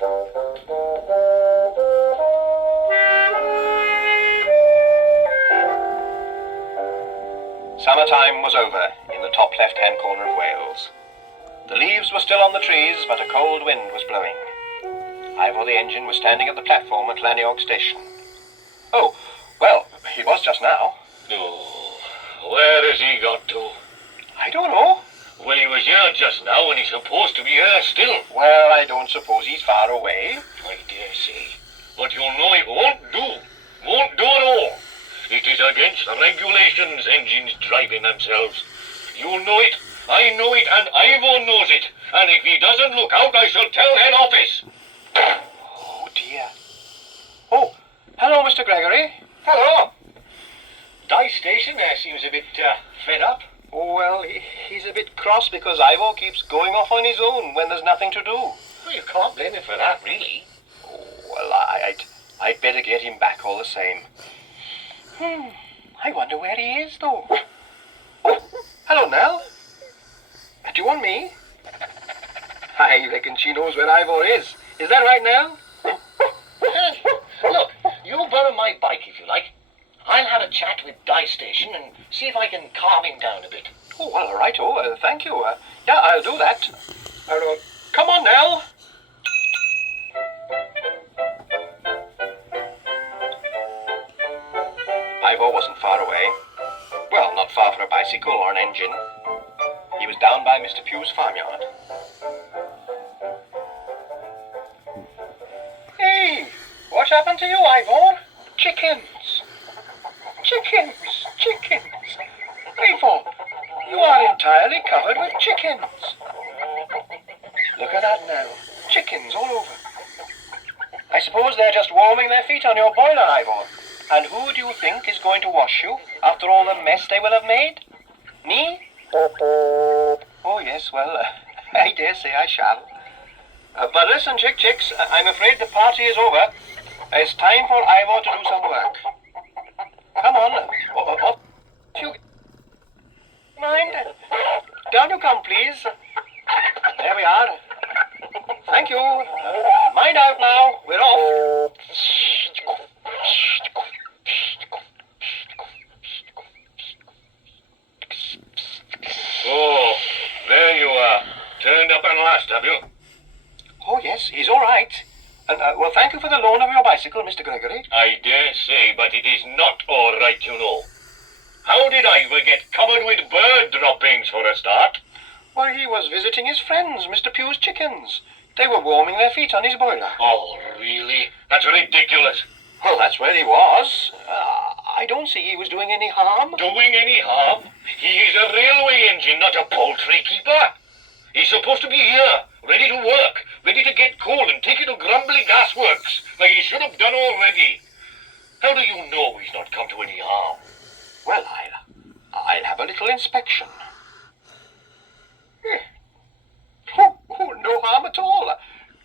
Summertime was over in the top left-hand corner of Wales. The leaves were still on the trees, but a cold wind was blowing. Ivor the engine was standing at the platform at Llannog station. Oh, well, he was just now. Oh, where has he got to? I don't know. Well, he was here just now and he's supposed to be here still. Well, I don't suppose he's far away. I dare say. But you know it won't do. Won't do at all. It is against the regulations, engines driving themselves. You know it, I know it, and Ivor knows it. And if he doesn't look out, I shall tell head office. Oh, dear. Oh, hello, Mr. Gregory. Hello. Dye Station there seems a bit fed up. Oh, well, he's a bit cross because Ivor keeps going off on his own when there's nothing to do. Well, you can't blame him for that, really. Oh, well, I'd better get him back all the same. I wonder where he is, though. Oh, hello, Nell. Do you want me? I reckon she knows where Ivor is. Is that right, Nell? Look, you borrow my bike if you like. I'll have a chat with Dye Station and see if I can calm him down a bit. Oh, well, right. Oh, thank you. Yeah, I'll do that. Come on, Nell. Ivor wasn't far away. Well, not far for a bicycle or an engine. He was down by Mr. Pugh's farmyard. Hey, what happened to you, Ivor? Chickens. Chickens. Ivor, you are entirely covered with chickens. Look at that now. Chickens all over. I suppose they're just warming their feet on your boiler, Ivor. And who do you think is going to wash you after all the mess they will have made? Me? Oh, yes, well, I dare say I shall. But listen, chicks, I'm afraid the party is over. It's time for Ivor to do some work. Come on. You mind? Down you come, please. There we are. Thank you. Mind out now. We're off. Oh, there you are. Turned up at last, have you? Oh, yes, he's all right. And, well, thank you for the loan of your bicycle, Mr. Gregory. I dare say, but it is not all right, you know. How did Ivor get covered with bird droppings for a start? Well, he was visiting his friends, Mr. Pugh's chickens. They were warming their feet on his boiler. Oh, really? That's ridiculous. Well, that's where he was. I don't see he was doing any harm. Doing any harm? He is a railway engine, not a poultry keeper. He's supposed to be here, ready to work, ready to get coal and take it to Grumbly Gasworks, like he should have done already. How do you know he's not come to any harm? Well, I'll have a little inspection. Oh, no harm at all.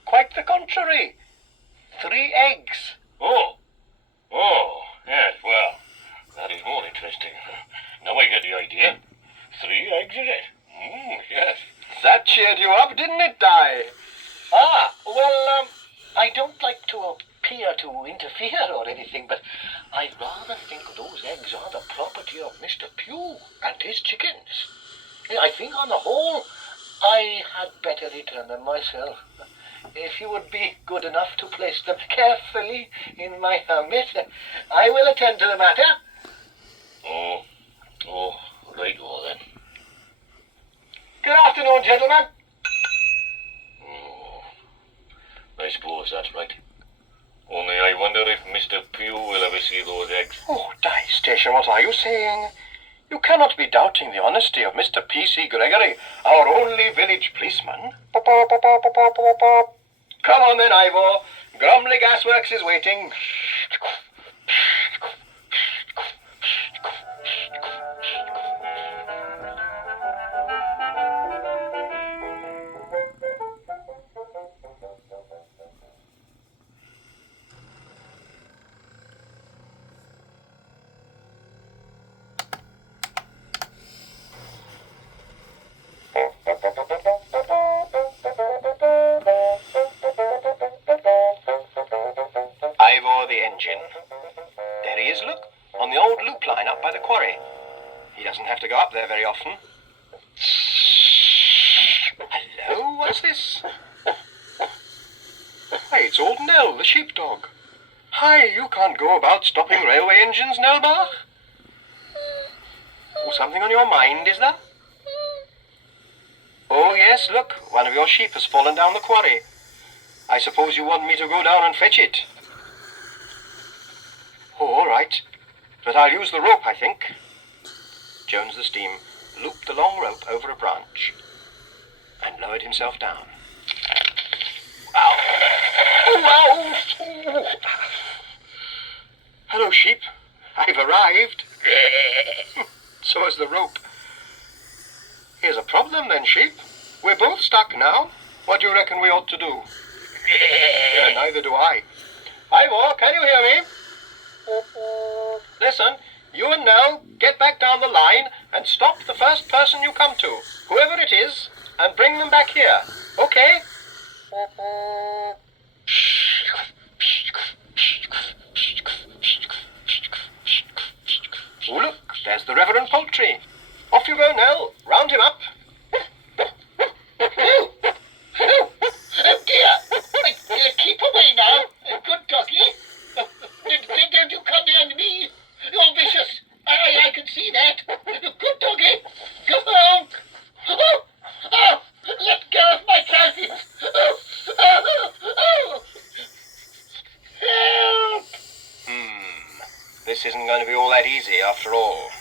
Quite the contrary. 3 eggs. Oh, yes, well, that is more interesting. Now I get the idea. 3 eggs, is it? Yes. That cheered you up, didn't it, Di? Well, I don't like to appear to interfere or anything, but I rather think those eggs are the property of Mr. Pugh and his chickens. I think on the whole, I had better return them myself. If you would be good enough to place them carefully in my helmet, I will attend to the matter. Oh, right, well then. Good afternoon, gentlemen. I suppose that's right. Only I wonder if Mr. Pugh will ever see those eggs. Oh, Dye Station, what are you saying? You cannot be doubting the honesty of Mr. P.C. Gregory, our only village policeman. Come on then, Ivor. Grumbly Gasworks is waiting. engine. There he is, look, on the old loop line up by the quarry. He doesn't have to go up there very often. Hello, what's this? Why, it's old Nell, the sheepdog. Hi, you can't go about stopping railway engines, Nellbach. Oh, something on your mind, is there? Oh, yes, look, one of your sheep has fallen down the quarry. I suppose you want me to go down and fetch it. Oh, all right. But I'll use the rope, I think. Jones the Steam looped the long rope over a branch and lowered himself down. Ow! Oh, ow! Hello, sheep. I've arrived. So has the rope. Here's a problem then, sheep. We're both stuck now. What do you reckon we ought to do? Neither do I. Ivor, can you hear me? Listen, you and Nell get back down the line and stop the first person you come to, whoever it is, and bring them back here. Okay? Oh, look, there's the Reverend Poultry. Off you go, Nell. Round him up. Oh dear! Keep away now! Good doggy! Don't you come near me! You're vicious! I can see that! Good doggy! Come on! Oh! Oh! Let go of my trousers! Oh! Oh! Oh! Help! This isn't going to be all that easy after all.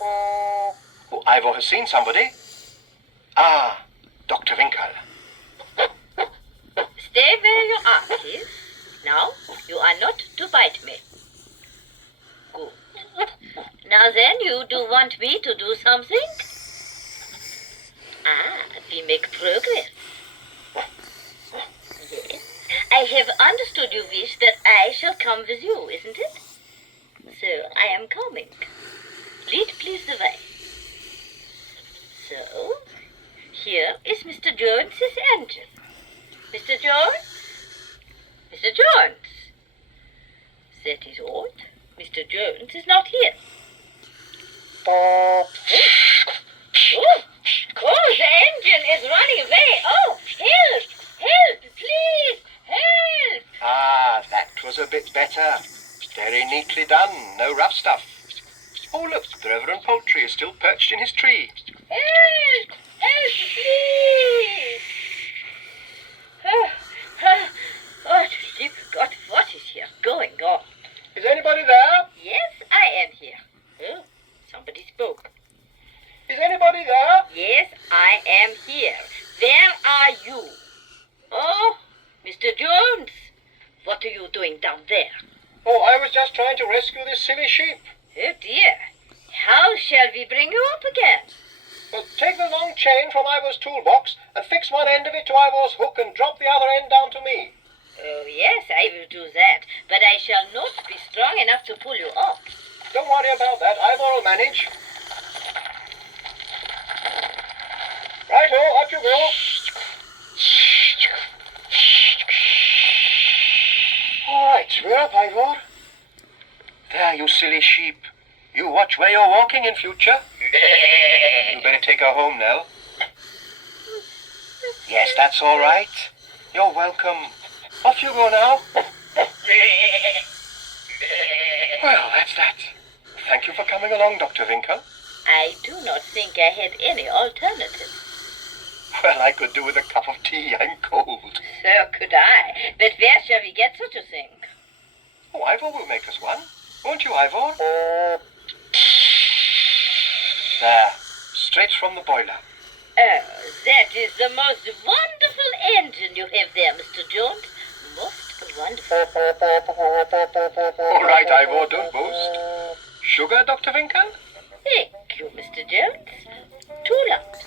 Oh, Ivor has seen somebody. Ah, Dr. Winkel. Stay where you are, please. Now, you are not to bite me. Good. Now then, you do want me to do something? Ah, we make progress. Yes. I have understood you wish that I shall come with you, isn't it? So, I am coming. Lead please the way. So, here is Mr. Jones's engine. Mr. Jones? Mr. Jones? That is odd. Mr. Jones is not here. Oh, the engine is running away. Oh, help! Help, please! Help! Ah, that was a bit better. Very neatly done. No rough stuff. Oh, look, the Reverend Poultry is still perched in his tree. Help! Help, please! Dear God, what is here going on? Is anybody there? Yes, I am here. Oh, somebody spoke. Is anybody there? Yes, I am here. Where are you? Oh, Mr. Jones, what are you doing down there? Oh, I was just trying to rescue this silly sheep. Oh dear, how shall we bring you up again? Well, take the long chain from Ivor's toolbox and fix one end of it to Ivor's hook and drop the other end down to me. Oh yes, I will do that, but I shall not be strong enough to pull you up. Don't worry about that. Ivor will manage. Righto, up you go. All right, we're up, Ivor. There, you silly sheep. You watch where you're walking in future. You better take her home, Nell. Yes, that's all right. You're welcome. Off you go now. Well, that's that. Thank you for coming along, Dr. Winkel. I do not think I had any alternative. Well, I could do with a cup of tea. I'm cold. So could I, but where shall we get such a thing? Oh, Ivor will make us one. Won't you, Ivor? There, straight from the boiler. Oh, that is the most wonderful engine you have there, Mr. Jones. Most wonderful. All right, Ivor, don't boast. Sugar, Dr. Winkel? Thank you, Mr. Jones. 2 lumps.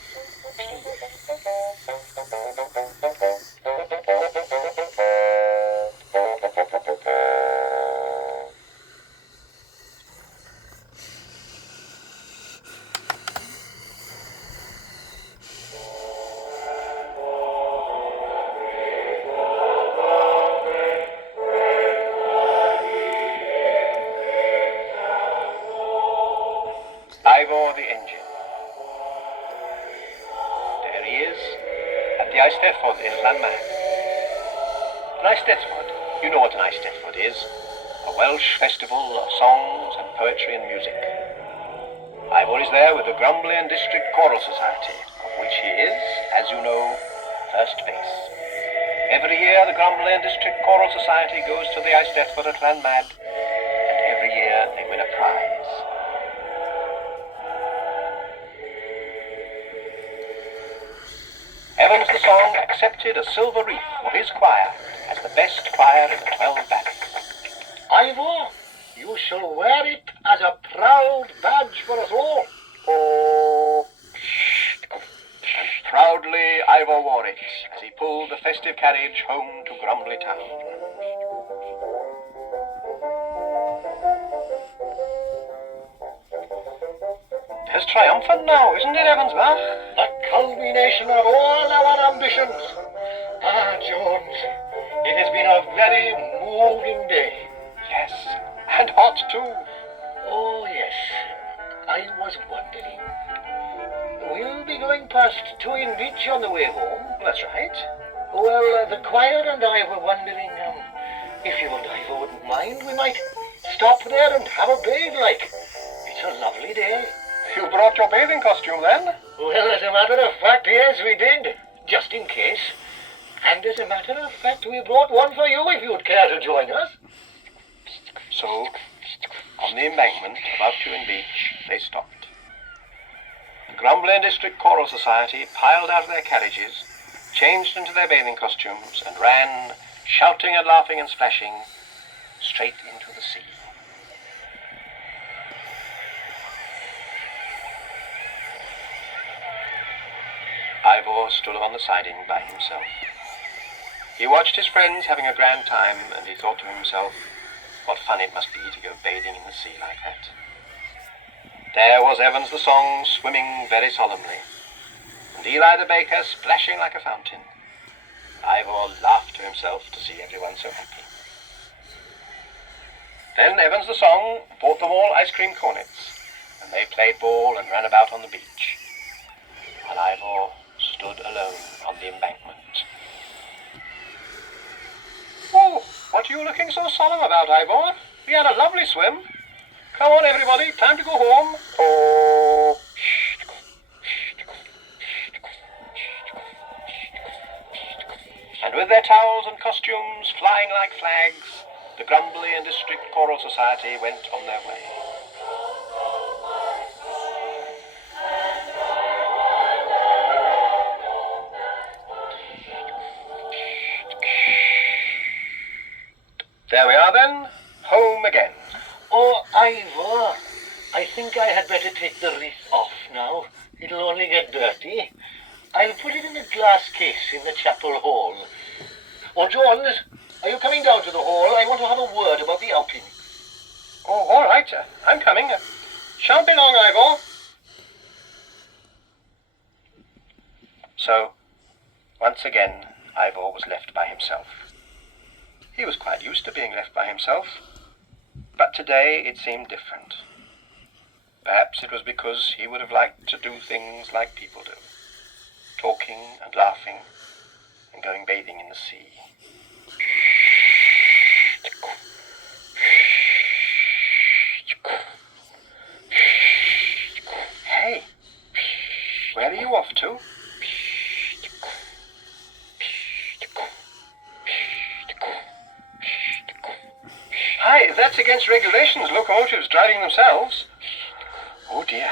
Llanmag. An Eisteddfod, you know what an Eisteddfod is. A Welsh festival of songs and poetry and music. Ivor is there with the Grumblean District Choral Society, of which he is, as you know, first base. Every year the Grumblean District Choral Society goes to the Eisteddfod at Llanmag, and every year they win a prize. Evans the Song accepted a silver wreath for his choir as the best choir in the 12 valleys. Ivor, you shall wear it as a proud badge for us all. Oh. And proudly Ivor wore it as he pulled the festive carriage home to Grumbly Town. It's triumphant now, isn't it, Evansbach? The culmination of all our ambitions. Ah, Jones, it has been a very moving day. Yes, and hot too. Oh, yes. I was wondering. We'll be going past Twin Beach on the way home. That's right. Well, the choir and I were wondering, if you and Ivor wouldn't mind, we might stop there and have a bathe, like. It's a lovely day. You brought your bathing costume then? Well, as a matter of fact, yes, we did. Just in case. And as a matter of fact, we brought one for you if you'd care to join us. So, on the embankment above Twin Beach, they stopped. The Grumblean District Choral Society piled out of their carriages, changed into their bathing costumes, and ran, shouting and laughing and splashing, straight into the sea. Ivor stood on the siding by himself. He watched his friends having a grand time, and he thought to himself, what fun it must be to go bathing in the sea like that. There was Evans the Song swimming very solemnly, and Eli the Baker splashing like a fountain. Ivor laughed to himself to see everyone so happy. Then Evans the Song bought them all ice cream cornets, and they played ball and ran about on the beach. And Ivor stood alone on the embankment. Oh, what are you looking so solemn about, Ivor? We had a lovely swim. Come on, everybody, time to go home. Oh. And with their towels and costumes flying like flags, the Grumblean District Choral Society went on their way. There we are then, home again. Oh, Ivor, I think I had better take the wreath off now. It'll only get dirty. I'll put it in a glass case in the chapel hall. Oh, Jones, are you coming down to the hall? I want to have a word about the outing. Oh, all right, I'm coming. Shan't be long, Ivor. So, once again, Ivor was left by himself. He was quite used to being left by himself, but today it seemed different. Perhaps it was because he would have liked to do things like people do, talking and laughing and going bathing in the sea. Hey, where are you off to? Hi, that's against regulations, locomotives driving themselves. Oh dear.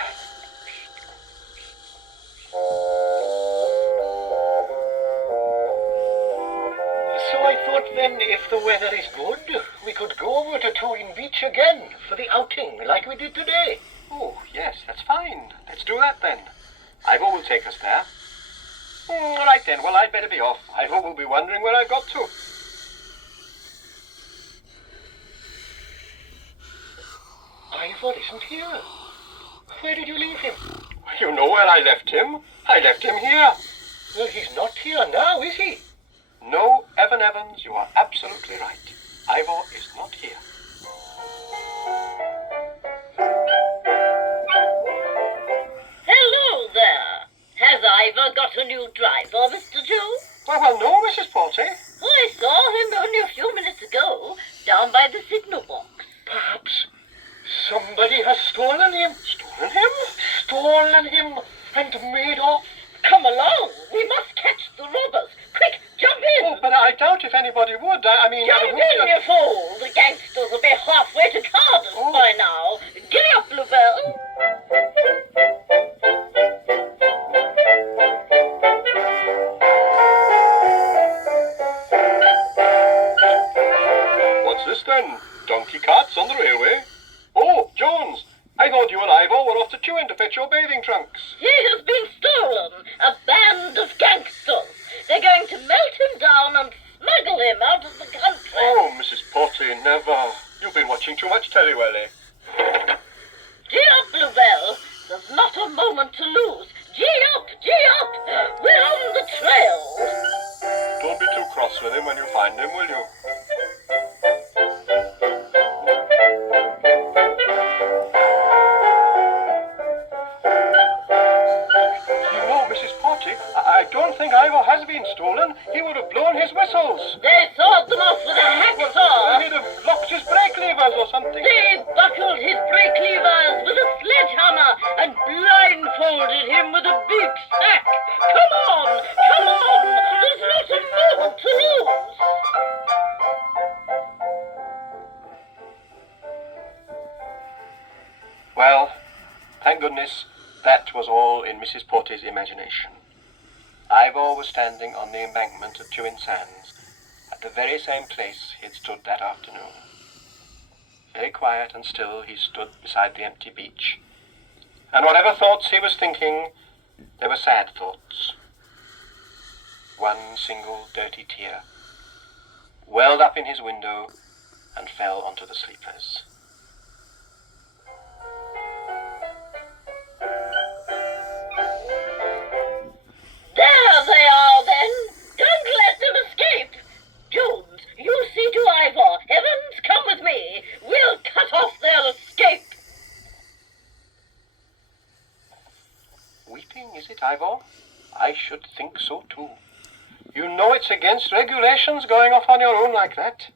So I thought then, if the weather is good, we could go over to Twin Beach again for the outing, like we did today. Oh, yes, that's fine. Let's do that then. Ivor will take us there. All right then, well, I'd better be off. Ivor will be wondering where I got to. Ivor isn't here. Where did you leave him? You know where I left him. I left him here. Well, he's not here now, is he? No, Evan Evans, you are absolutely right. Ivor is not here. Hello there. Has Ivor got a new driver, Mr. Jones? Well, no, Mrs. Porty. I saw him only a few minutes ago, down by the signal box. Perhaps somebody has stolen him. Stolen him? Stolen him and made off. Come along, we must catch the robbers. Quick, jump in! Oh, but I doubt if anybody would. I mean... Jump in, you fool! The gangsters will be halfway to Cardiff by now. Giddy up, Bluebell. What's this then? Donkey carts on the railway? Oh, Jones! I thought you and Ivor were off to Tuin to fetch your bathing trunks. He has been stolen. A band of gangsters. They're going to melt him down and smuggle him out of the country. Oh, Mrs. Porty, never. You've been watching too much telly, Welly. Gee up, Bluebell. There's not a moment to lose. Gee up, gee up. We're on the trail. Don't be too cross with him when you find him, will you? You know, Mrs. Porty, I don't think Ivor has been stolen. He would have blown his whistles. They sawed them off with a hacksaw. He'd have locked his brake levers or something. They buckled his brake levers with a sledgehammer and blindfolded him with a big sack. Come on, come on. There's not a moment to lose. Well, thank goodness, that was all in Mrs. Porty's imagination. Ivor was standing on the embankment of Tuin Sands, at the very same place he had stood that afternoon. Very quiet and still he stood beside the empty beach, and whatever thoughts he was thinking, they were sad thoughts. One single dirty tear welled up in his window and fell onto the sleepers. There they are, then. Don't let them escape. Jones, you see to Ivor. Evans, come with me. We'll cut off their escape. Weeping, is it, Ivor? I should think so, too. You know it's against regulations going off on your own like that.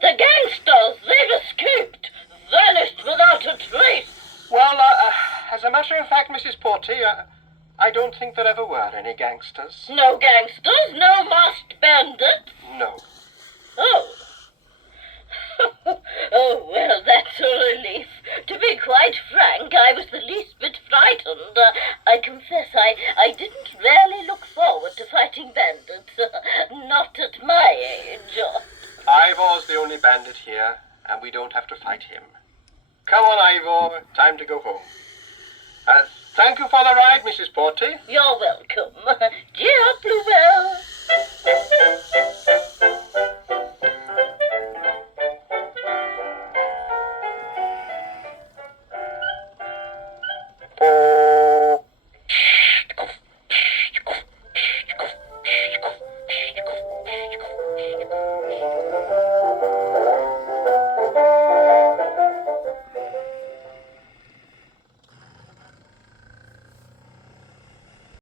The gangsters, they've escaped. Vanished without a trace. Well, as a matter of fact, Mrs. Porty, I don't think there ever were any gangsters. No gangsters, no masked bandits. No. Oh. Oh, well, that's a relief. To be quite frank, I was the least bit frightened. I confess I didn't really look forward to fighting bandits. Not at my age. Ivor's the only bandit here, and we don't have to fight him. Come on, Ivor. Time to go home. Thank you for the ride, Mrs. Porty. You're welcome. Cheer